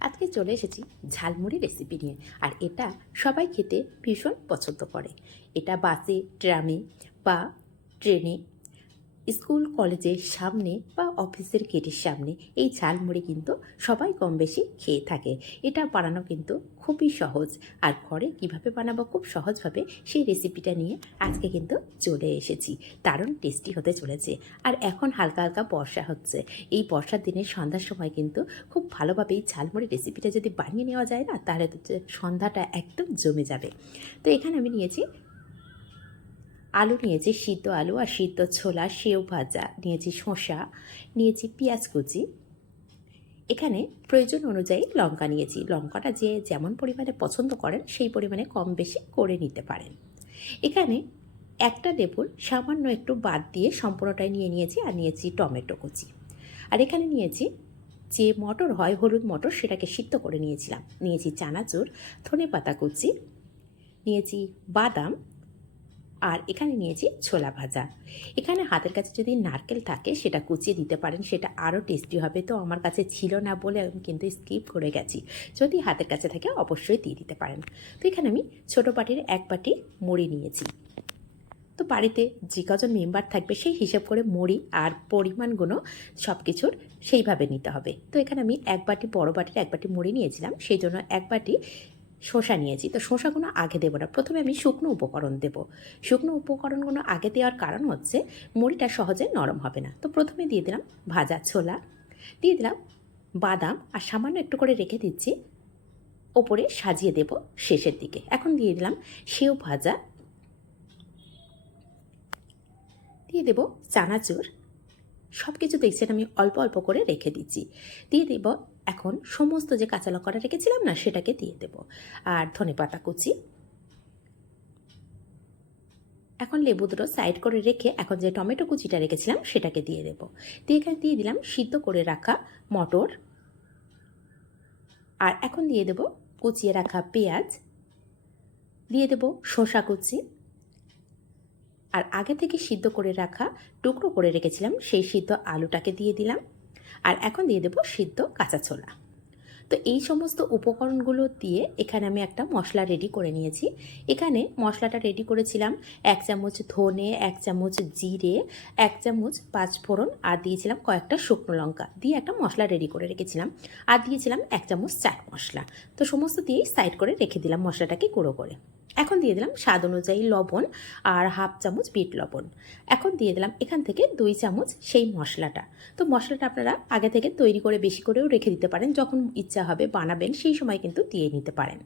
আজকে চলে এসেছি ঝালমুড়ি রেসিপি নিয়ে, আর এটা সবাই খেতে ভীষণ পছন্দ করে। এটা বাসে, ট্রামে বা ট্রেনে স্কুল, কলেজের সামনে বা অফিসের গেটের সামনে এই ঝালমুড়ি কিন্তু সবাই কম বেশি খেয়ে থাকে। এটা বানানো কিন্তু খুবই সহজ। আর ঘরে কীভাবে বানাবো খুব সহজভাবে সেই রেসিপিটা নিয়ে আজকে কিন্তু চলে এসেছি। দারুণ টেস্টি হতে চলেছে। আর এখন হালকা হালকা বর্ষা হচ্ছে। এই বর্ষার দিনের সন্ধ্যার সময় কিন্তু খুব ভালোভাবে এই ঝালমুড়ি রেসিপিটা যদি বানিয়ে নেওয়া যায় না, তাহলে তো সন্ধ্যাটা একদম জমে যাবে। তো এখানে আমি নিয়েছি আলু নিয়েছি সিদ্ধ আলু আর সিদ্ধ ছোলা, সেও ভাজা, নিয়েছি শসা, নিয়েছি পেঁয়াজ কুচি। এখানে প্রয়োজন অনুযায়ী লঙ্কা নিয়েছি। লঙ্কাটা যে যেমন পরিমাণে পছন্দ করেন, সেই পরিমাণে কম বেশি করে নিতে পারেন। এখানে একটা লেবুর সামান্য একটু বাদ দিয়ে সম্পূর্ণটাই নিয়ে নিয়েছি আর নিয়েছি টমেটো কুচি। আর এখানে নিয়েছি যে মটর হয়, হলুদ মটর, সেটাকে সিদ্ধ করে নিয়েছিলাম। নিয়েছি চানাচুর ধনে পাতা কুচি, নিয়েছি বাদাম আর এখানে নিয়েছি ছোলা ভাজা। এখানে হাতের কাছে যদি নারকেল থাকে, সেটা কুচিয়ে দিতে পারেন, সেটা আরও টেস্টি হবে। তো আমার কাছে ছিল না বলে আমি কিন্তু স্কিপ করে গেছি। যদি হাতের কাছে থাকে, অবশ্যই দিয়ে দিতে পারেন। তো এখানে আমি ছোটো বাটির এক বাটি মুড়ি নিয়েছি। তো বাড়িতে যে কজন মেম্বার থাকবে, সেই হিসাব করে মুড়ি আর পরিমাণগুলো সব কিছুর সেইভাবে নিতে হবে। তো এখানে আমি এক বাটি, বড় বাটির এক বাটি মুড়ি নিয়েছিলাম। সেই জন্য এক বাটি শসা নিয়েছি। তো শসাগুলো আগে দেবো না। প্রথমে আমি শুকনো উপকরণ দেব। শুকনো উপকরণগুলো আগে দেওয়ার কারণ হচ্ছে মুড়িটা সহজে নরম হবে না। তো প্রথমে দিয়ে দিলাম ভাজা ছোলা, দিয়ে দিলাম বাদাম আর সামান্য একটু করে রেখে দিচ্ছি। ওপরে সাজিয়ে দেব শেষের দিকে। এখন দিয়ে দিলাম সেও ভাজা। দিয়ে দেব চানাচুর। সব কিছু দেখছেন আমি অল্প অল্প করে রেখে দিচ্ছি। দিয়ে দেব এখন সমস্ত যে কাঁচা লঙ্কাটা রেখেছিলাম না, সেটাকে দিয়ে দেব। আর ধনে পাতা কুচি। এখন লেবু দুটো সাইড করে রেখে এখন যে টমেটো কুচিটা রেখেছিলাম, সেটাকে দিয়ে দেব। দিয়ে এখানে দিয়ে দিলাম সিদ্ধ করে রাখা মটর। আর এখন দিয়ে দেব কুচিয়ে রাখা পেঁয়াজ। দিয়ে দেব শসা কুচি। আর আগে থেকে সিদ্ধ করে রাখা টুকরো করে রেখেছিলাম, সেই সিদ্ধ আলুটাকে দিয়ে দিলাম। আর এখন দিয়ে দেবো সিদ্ধ কাঁচা ছোলা। তো এই সমস্ত উপকরণগুলো দিয়ে এখানে আমি একটা মশলা রেডি করে নিয়েছি। এখানে মশলাটা রেডি করেছিলাম এক চামচ ধনে, এক চামচ জিরে, এক চামচ পাঁচফোড়ন আর দিয়েছিলাম কয়েকটা শুকনো লঙ্কা। দিয়ে একটা মশলা রেডি করে রেখেছিলাম। আর দিয়েছিলাম এক চামচ চাট মশলা। তো সমস্ত দিয়েই সাইড করে রেখে দিলাম মশলাটাকে গুঁড়ো করে। এখন দিয়ে দিলাম স্বাদ অনুযায়ী লবণ আর হাফ চামচ বিট লবণ। এখন দিয়ে দিলাম এখান থেকে দুই চামচ সেই মশলাটা। তো মশলাটা আপনারা আগে থেকে তৈরি করে বেশি করেও রেখে দিতে পারেন, যখন ইচ্ছা হবে বানাবেন সেই সময় কিন্তু দিয়ে নিতে পারেন।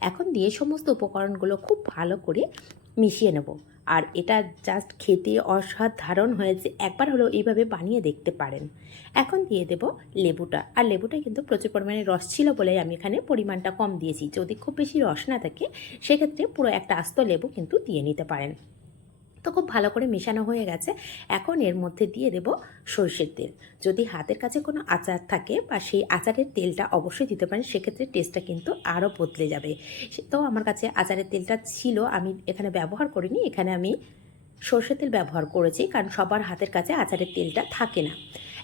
এখন দিয়ে সমস্ত উপকরণগুলো খুব ভালো করে মিশিয়ে নেব। আর এটা জাস্ট খেতে অসাধারণ হয়েছে। একবার হলেও এইভাবে বানিয়ে দেখতে পারেন। এখন দিয়ে দেব লেবুটা। আর লেবুটা কিন্তু প্রচুর পরিমাণে রস ছিল বলে আমি এখানে পরিমাণটা কম দিয়েছি। যদি খুব বেশি রস না থাকে, সেক্ষেত্রে পুরো একটা আস্ত লেবু কিন্তু দিয়ে নিতে পারেন। তো খুব ভালো করে মেশানো হয়ে গেছে। এখন এর মধ্যে দিয়ে দেব সরষের তেল। যদি হাতের কাছে কোনো আচার থাকে বা সেই আচারের তেলটা অবশ্যই দিতে পারেন, সেক্ষেত্রে টেস্টটা কিন্তু আরও বদলে যাবে। তো আমার কাছে আচারের তেলটা ছিল, আমি এখানে ব্যবহার করিনি, এখানে আমি সরষের তেল ব্যবহার করেছি, কারণ সবার হাতের কাছে আচারের তেলটা থাকে না।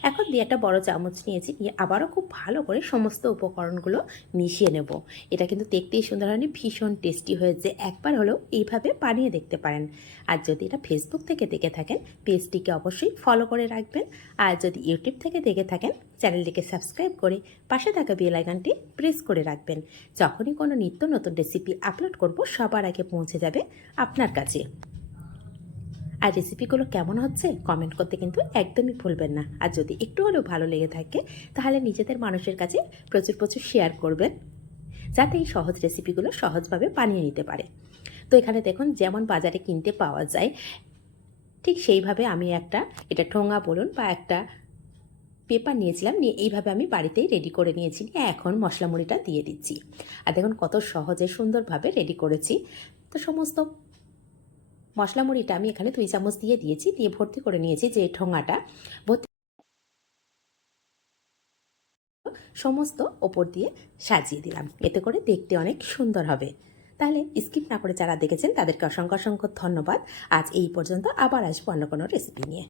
এখন দিয়ে একটা বড় চামচ নিয়েছি, নিয়ে আবারও খুব ভালো করে সমস্ত উপকরণগুলো মিশিয়ে নেব। এটা কিন্তু দেখতেই সুন্দর হয়নি ভীষণ টেস্টি হয়েছে একবার হলেও এইভাবে বানিয়ে দেখতে পারেন। আর যদি এটা ফেসবুক থেকে দেখে থাকেন, পেজটিকে অবশ্যই ফলো করে রাখবেন। আর যদি ইউটিউব থেকে দেখে থাকেন, চ্যানেলটিকে সাবস্ক্রাইব করে পাশে থাকা বেল আইকনটি প্রেস করে রাখবেন। যখনই কোনো নিত্য নতুন রেসিপি আপলোড করব, সবার আগে পৌঁছে যাবে আপনার কাছে। আর রেসিপিগুলো কেমন হচ্ছে কমেন্ট করতে কিন্তু একদমই ভুলবেন না। আর যদি একটু হলেও ভালো লেগে থাকে, তাহলে নিজেদের মানুষের কাছে প্রচুর প্রচুর শেয়ার করবেন, যাতে এই সহজ রেসিপিগুলো সহজভাবে বানিয়ে নিতে পারে। তো এখানে দেখুন, যেমন বাজারে কিনতে পাওয়া যায়, ঠিক সেইভাবে আমি একটা, এটা ঠোঙা বলুন বা একটা পেপার নিয়েছিলাম, নিয়ে এইভাবে আমি বাড়িতেই রেডি করে নিয়েছি, নিয়ে এখন মশলা মুড়িটা দিয়ে দিচ্ছি। আর দেখুন কত সহজে সুন্দরভাবে রেডি করেছি। তো সমস্ত মশলা মুড়িটা আমি এখানে দুই চামচ দিয়ে দিয়েছি, দিয়ে ভর্তি করে নিয়েছি যে ঠোঙাটা। ভর্তি সমস্ত ওপর দিয়ে সাজিয়ে দিলাম। এতে করে দেখতে অনেক সুন্দর হবে। তাহলে স্কিপ না করে যারা দেখেছেন, তাদেরকে অসংখ্য অসংখ্য ধন্যবাদ। আজ এই পর্যন্ত আবার আসব অন্য কোনো রেসিপি নিয়ে।